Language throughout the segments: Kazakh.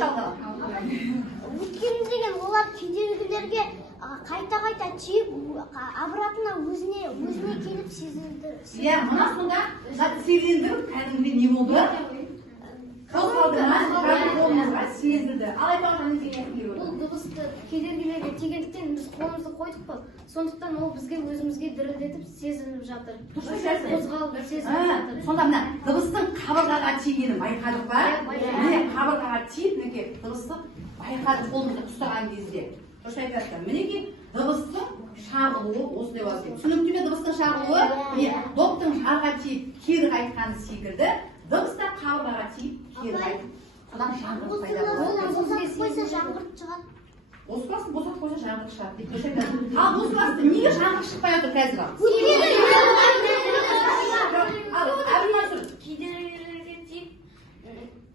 шалқалап. Өйткені деген олар кедергілерге қайта тиіп, обратно өзіне келіп сезілді. Иә, мына сонда сезілдіріп, кәдімгі не болды? Қолымызға сезілді. Ал айтпақшы бұл дыбысты кедергілерге тигендіктен біз қолымызды қойдық қой. Сондықтан ол бізге өзімізге дірілдетіп сезініп жатыр. Қозғалып сезініп жатыр. Сонда мына дыбыстың қабырғаға тигенін байқадық ба? Міне қабырғаға тиіп, мінекей дыбысты байқадық қолымызды ұстаған кезде. Дұрыс айтасыздар. Мінекей дыбыстың шағылуы осындай болады. Түсінікті ме дыбыстың шағылуы? Доптың жарға тиіп, кері қайтқаны секілді. Дыбыс та қабырғаға тиіп, кері қайтып. Содан жаңғырт пайда болады. Босатып қойса жаңғырт шығады. Босатып қойса жаңғырт шығады дейді. Дұрыс айтасыз. Ал босатып неге жаңғырт шықпай отыр қазір? Кедергілерге тиіп,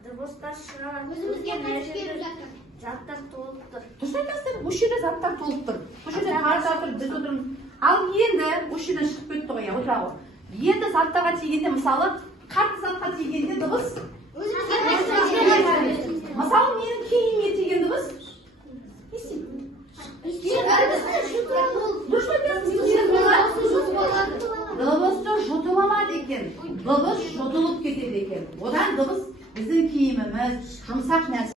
дыбыстар шығарады. Өзімізге қайтып беріп жатыр. Заттар толып тұр. Дұрыс айтасыздар. Осы жерде заттар толып тұр. Осы жерде қарта тұр, біз отырмыз. Ал енді осы жерден шығып кетті ғой, отыра ғой. Енді заттарға тигенде, мысалы, қатты затқа тигенде дыбыс. Мысалы, менің киіміме тиген дыбыс. Дұрыс айтасыз. Дыбысты жұтып алады екен. Дыбыс жұтылып кетеді екен. Одан дыбыс біздің киіміміз, жұмсақ нәрсе.